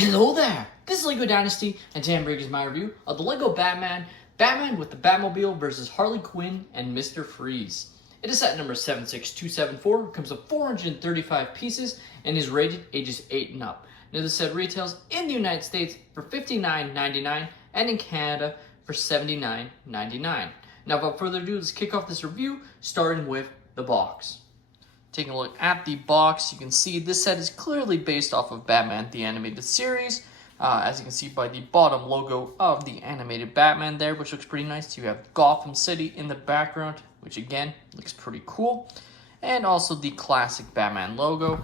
Hello there! This is LEGO Dynasty, and today I'm bringing my review of the LEGO Batman with the Batmobile versus Harley Quinn and Mr. Freeze. It is set number 76274, comes with 435 pieces, and is rated ages 8 and up. Now this set retails in the United States for $59.99 and in Canada for $79.99. Now without further ado, let's kick off this review, starting with the box. Taking a look at the box, you can see this set is clearly based off of Batman the Animated Series. As you can see by the bottom logo of the animated Batman there, which looks pretty nice. You have Gotham City in the background, which again, looks pretty cool. And also the classic Batman logo.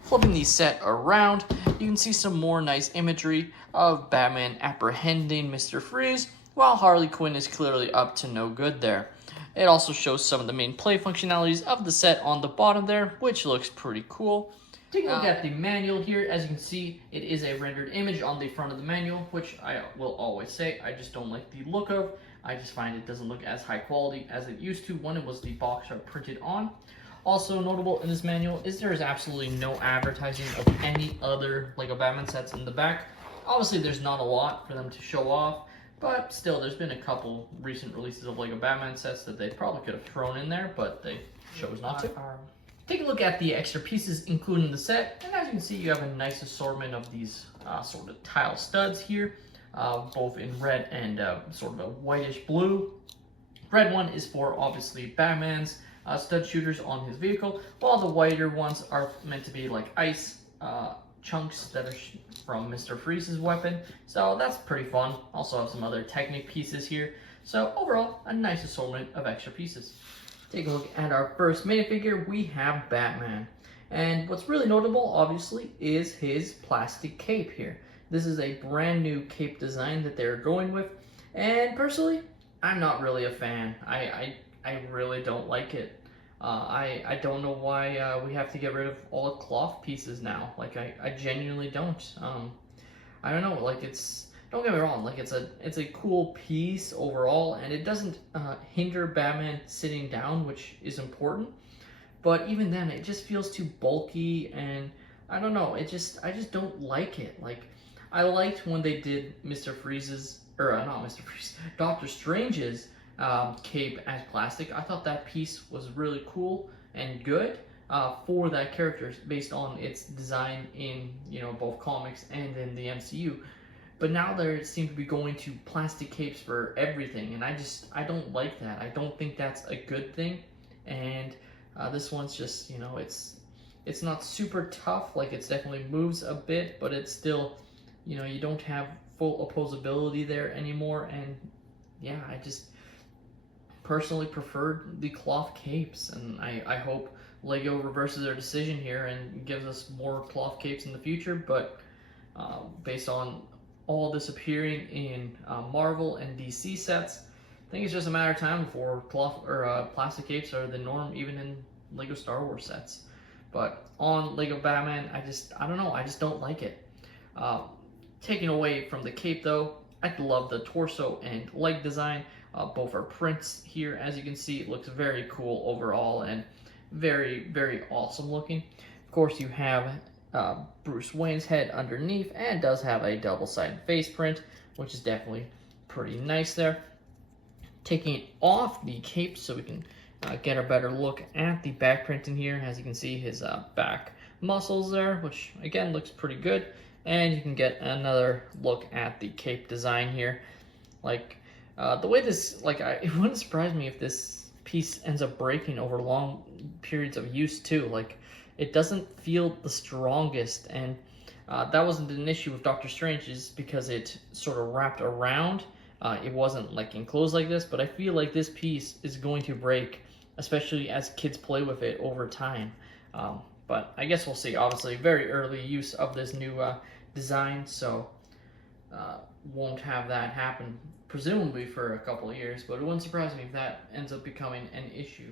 Flipping the set around, you can see some more nice imagery of Batman apprehending Mr. Freeze, while Harley Quinn is clearly up to no good there. It also shows some of the main play functionalities of the set on the bottom there, which looks pretty cool. Taking a look at the manual here, as you can see, it is a rendered image on the front of the manual, which I will always say I just don't like the look of. I just find it doesn't look as high quality as it used to when it was the box art printed on. Also notable in this manual is there is absolutely no advertising of any other LEGO Batman sets in the back. Obviously there's not a lot for them to show off, but still, there's been a couple recent releases of LEGO Batman sets that they probably could have thrown in there, but they chose not to. Take a look at the extra pieces included in the set, and as you can see, you have a nice assortment of these sort of tile studs here, both in red and sort of a whitish blue. Red one is for, obviously, Batman's stud shooters on his vehicle, while the whiter ones are meant to be like ice chunks that are from Mr. Freeze's weapon, so that's pretty fun. Also have some other Technic pieces here, so overall a nice assortment of extra pieces. Take a look at our first minifigure. We have Batman, and what's really notable obviously is his plastic cape here. This is a brand new cape design that they're going with, and personally I'm not really a fan. I really don't like it. I don't know why we have to get rid of all the cloth pieces now. Like I genuinely don't. I don't know. Like don't get me wrong. Like it's a cool piece overall, and it doesn't hinder Batman sitting down, which is important. But even then, it just feels too bulky, and I don't know. I just don't like it. Like I liked when they did Mr. Freeze's, or not Mr. Freeze, Doctor Strange's cape as plastic. I thought that piece was really cool and good for that character based on its design in both comics and in the MCU. But now they seem to be going to plastic capes for everything, and I don't like that. I don't think that's a good thing. And this one's just it's not super tough. Like it definitely moves a bit, but it's still you don't have full opposability there anymore. And yeah, I just personally preferred the cloth capes, and I hope LEGO reverses their decision here and gives us more cloth capes in the future. But based on all this appearing in Marvel and DC sets, I think it's just a matter of time before cloth or plastic capes are the norm, even in LEGO Star Wars sets. But on LEGO Batman, I don't know, I just don't like it. Taking away from the cape though, I love the torso and leg design. Both are prints here. As you can see, it looks very cool overall and very, very awesome looking. Of course, you have Bruce Wayne's head underneath, and does have a double-sided face print, which is definitely pretty nice there. Taking off the cape so we can get a better look at the back print in here. As you can see, his back muscles there, which again looks pretty good. And you can get another look at the cape design here. Like the way this, it wouldn't surprise me if this piece ends up breaking over long periods of use too. Like it doesn't feel the strongest, and that wasn't an issue with Doctor Strange's because it sort of wrapped around. It wasn't like enclosed like this, but I feel like this piece is going to break, especially as kids play with it over time. But I guess we'll see. Obviously, very early use of this new design, so won't have that happen presumably for a couple of years, but it wouldn't surprise me if that ends up becoming an issue.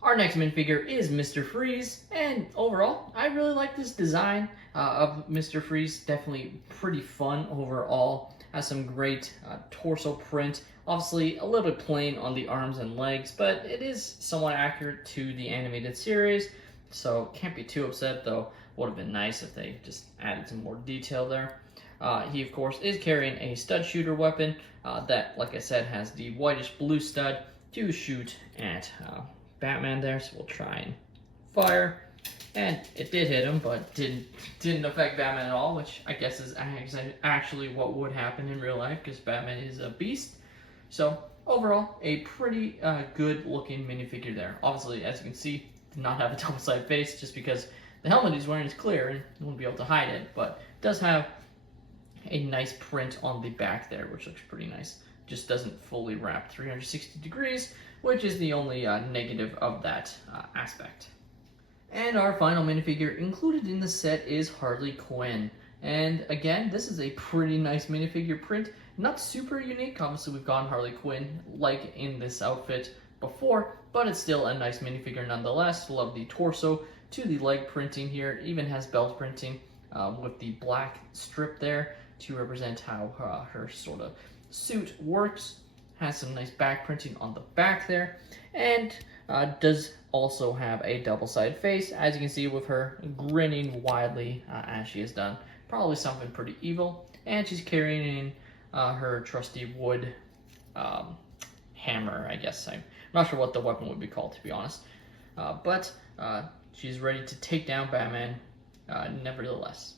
Our next minifigure is Mr. Freeze, and overall, I really like this design of Mr. Freeze. Definitely pretty fun overall. Has some great torso print. Obviously, a little bit plain on the arms and legs, but it is somewhat accurate to the animated series, so can't be too upset though Would have been nice if they just added some more detail there. He, of course, is carrying a stud shooter weapon that, like I said, has the whitish blue stud to shoot at Batman there. So we'll try and fire. And it did hit him, but didn't affect Batman at all, which I guess is actually what would happen in real life, because Batman is a beast. So overall, a pretty good looking minifigure there. Obviously, as you can see, did not have a double-sided face, just because the helmet he's wearing is clear and you won't be able to hide it, but it does have a nice print on the back there, which looks pretty nice. Just doesn't fully wrap 360 degrees, which is the only negative of that aspect. And our final minifigure included in the set is Harley Quinn. And again, this is a pretty nice minifigure print. Not super unique. Obviously, we've gotten Harley Quinn like in this outfit before, but it's still a nice minifigure nonetheless. Love the torso to the leg printing here. It even has belt printing with the black strip there to represent how her sort of suit works. Has some nice back printing on the back there, and does also have a double-sided face, as you can see, with her grinning widely as she has done probably something pretty evil. And she's carrying her trusty wood hammer, I guess. I'm not sure what the weapon would be called, to be honest, but she's ready to take down Batman nevertheless.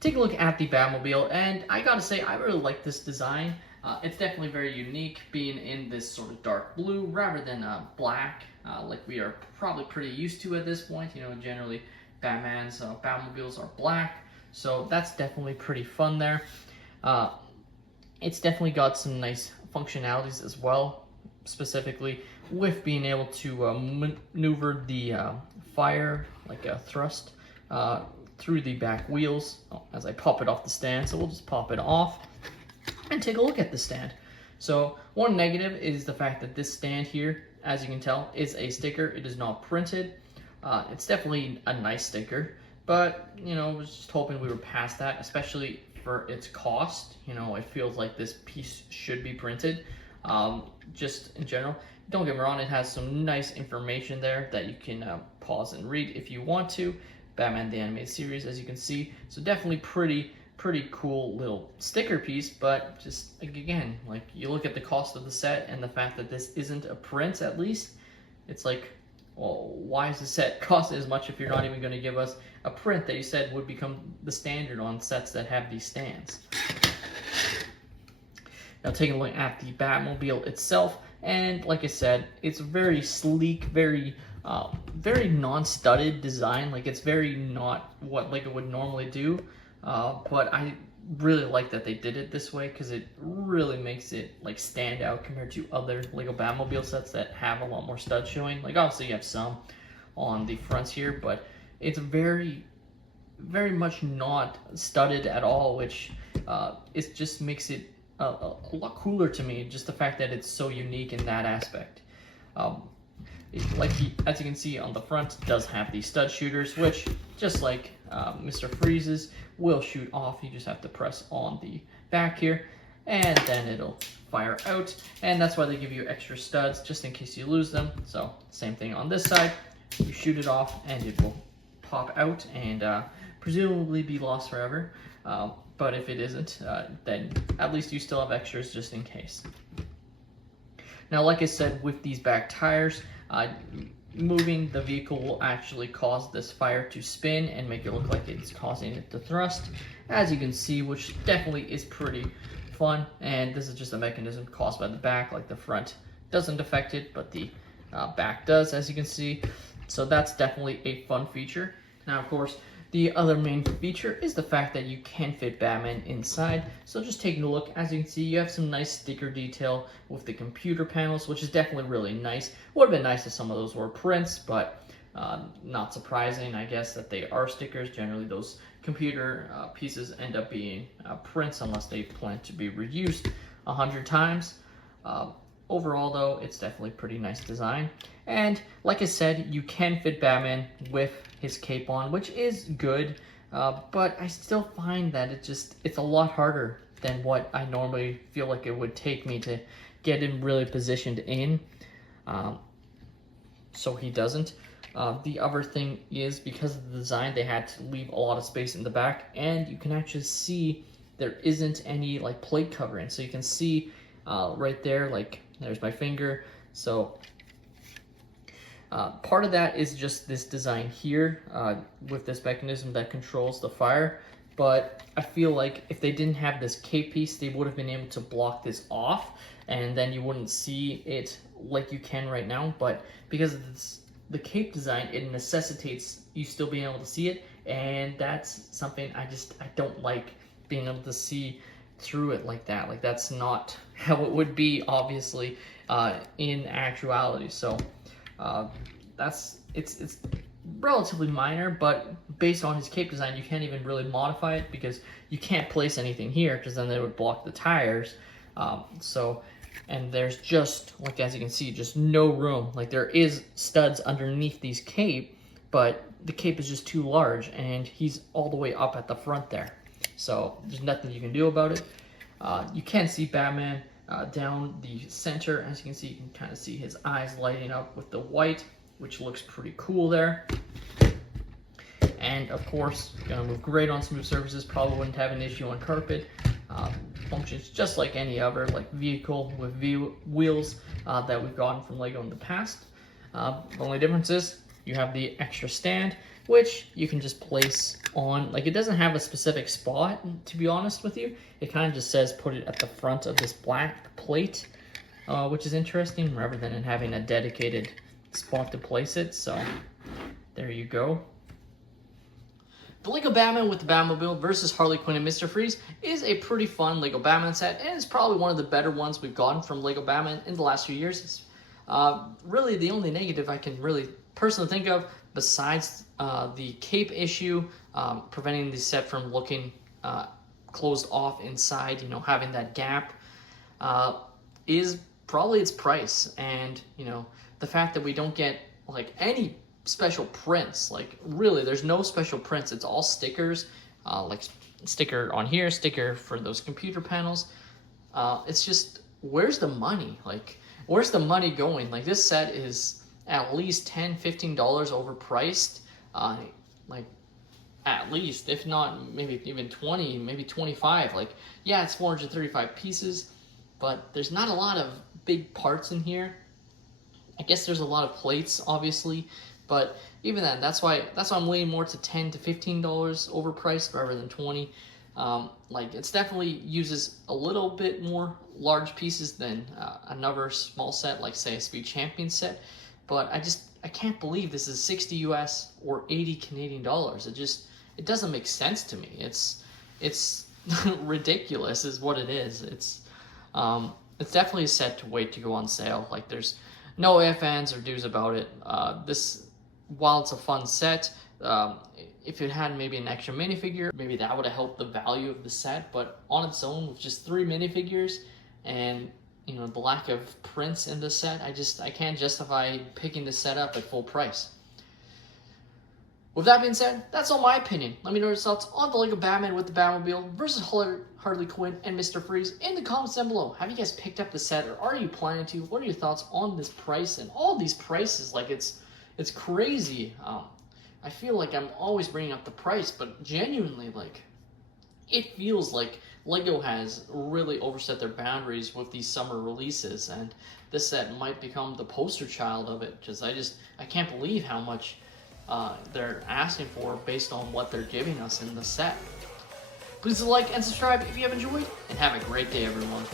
Take a look at the Batmobile, and I gotta say, I really like this design. It's definitely very unique, being in this sort of dark blue rather than black, like we are probably pretty used to at this point. You know, generally Batman's Batmobiles are black, so that's definitely pretty fun there. It's definitely got some nice functionalities as well, specifically with being able to maneuver the fire, like a thrust, through the back wheels as I pop it off the stand. So we'll just pop it off and take a look at the stand. So one negative is the fact that this stand here, as you can tell, is a sticker. It is not printed. It's definitely a nice sticker, but you know, I was just hoping we were past that, especially for its cost. You know, it feels like this piece should be printed. Just in general, don't get me wrong, it has some nice information there that you can pause and read if you want to. Batman the Animated Series, as you can see. So definitely pretty cool little sticker piece, but just again, like, you look at the cost of the set and the fact that this isn't a print, at least, it's like, well, why is the set cost as much if you're not even going to give us a print that you said would become the standard on sets that have these stands? Now taking a look at the Batmobile itself, and like I said, it's very sleek, very non-studded design. Like, it's very not what Lego would normally do, but I really like that they did it this way, because it really makes it like stand out compared to other Lego Batmobile sets that have a lot more studs showing. Like, obviously you have some on the fronts here, but it's very much not studded at all, which it just makes it a lot cooler to me, just the fact that it's so unique in that aspect. As you can see on the front, it does have the stud shooters, which, just like Mr. Freeze's, will shoot off. You just have to press on the back here, and then it'll fire out. And that's why they give you extra studs, just in case you lose them. So same thing on this side. You shoot it off, and it will pop out and presumably be lost forever. But if it isn't, then at least you still have extras just in case. Now, like I said, with these back tires, moving the vehicle will actually cause this fire to spin and make it look like it's causing it to thrust, as you can see, which definitely is pretty fun. And this is just a mechanism caused by the back. Like, the front doesn't affect it, but the back does, as you can see. So that's definitely a fun feature. Now, of course, the other main feature is the fact that you can fit Batman inside. So just taking a look, as you can see, you have some nice sticker detail with the computer panels, which is definitely really nice. Would have been nice if some of those were prints, but not surprising, I guess, that they are stickers. Generally, those computer pieces end up being prints unless they plan to be reused 100 times. Overall, though, it's definitely a pretty nice design. And like I said, you can fit Batman with his cape on, which is good, but I still find that it's a lot harder than what I normally feel like it would take me to get him really positioned in, so he doesn't. The other thing is, because of the design, they had to leave a lot of space in the back, and you can actually see there isn't any like plate covering. So you can see right there, like there's my finger. So part of that is just this design here with this mechanism that controls the fire. But I feel like if they didn't have this cape piece, they would have been able to block this off, and then you wouldn't see it like you can right now. But because of this, the cape design, it necessitates you still being able to see it, and that's something I don't like, being able to see through it like that. Like, that's not how it would be, obviously, in actuality. So it's relatively minor, but based on his cape design, you can't even really modify it, because you can't place anything here, because then they would block the tires. And there's just, like, as you can see, just no room. Like, there is studs underneath these cape, but the cape is just too large, and he's all the way up at the front there. So there's nothing you can do about it. You can see Batman down the center. As you can see, you can kind of see his eyes lighting up with the white, which looks pretty cool there. And of course, gonna look great on smooth surfaces. Probably wouldn't have an issue on carpet. Functions just like any other like vehicle with wheels that we've gotten from Lego in the past. The only difference is you have the extra stand, which you can just place on, like, it doesn't have a specific spot, to be honest with you. It kind of just says put it at the front of this black plate, which is interesting, rather than in having a dedicated spot to place it. So there you go. The Lego Batman with the Batmobile versus Harley Quinn and Mr. Freeze is a pretty fun Lego Batman set, and it's probably one of the better ones we've gotten from Lego Batman in the last few years. It's really the only negative I can really personally think of, besides the cape issue, preventing the set from looking closed off inside, you know, having that gap, is probably its price. And, you know, the fact that we don't get like any special prints, like really there's no special prints, it's all stickers, like sticker on here, sticker for those computer panels. It's just, where's the money? Like, where's the money going? Like, this set is at least $10-15 overpriced, like at least, if not maybe even 20, maybe 25. Like, yeah, it's 435 pieces, but there's not a lot of big parts in here. I guess there's a lot of plates, obviously, but even then, that's why I'm leaning more to $10 to $15 overpriced rather than 20. Like, it's definitely uses a little bit more large pieces than another small set, like say a Speed Champion set. But I can't believe this is 60 US or 80 Canadian dollars. It doesn't make sense to me. It's ridiculous is what it is. It's definitely a set to wait to go on sale. Like, there's no ifs, ands, or do's about it. While it's a fun set, if it had maybe an extra minifigure, maybe that would have helped the value of the set. But on its own, with just 3 minifigures and, you know, the lack of prints in the set, I can't justify picking the set up at full price. With that being said, that's all my opinion. Let me know your thoughts on the Lego Batman with the Batmobile versus Harley Quinn and Mr. Freeze in the comments down below. Have you guys picked up the set, or are you planning to? What are your thoughts on this price and all these prices? Like, it's crazy. I feel like I'm always bringing up the price, but genuinely, like, it feels like Lego has really overset their boundaries with these summer releases, and this set might become the poster child of it, because I can't believe how much they're asking for based on what they're giving us in the set. Please like and subscribe if you have enjoyed, and have a great day, everyone.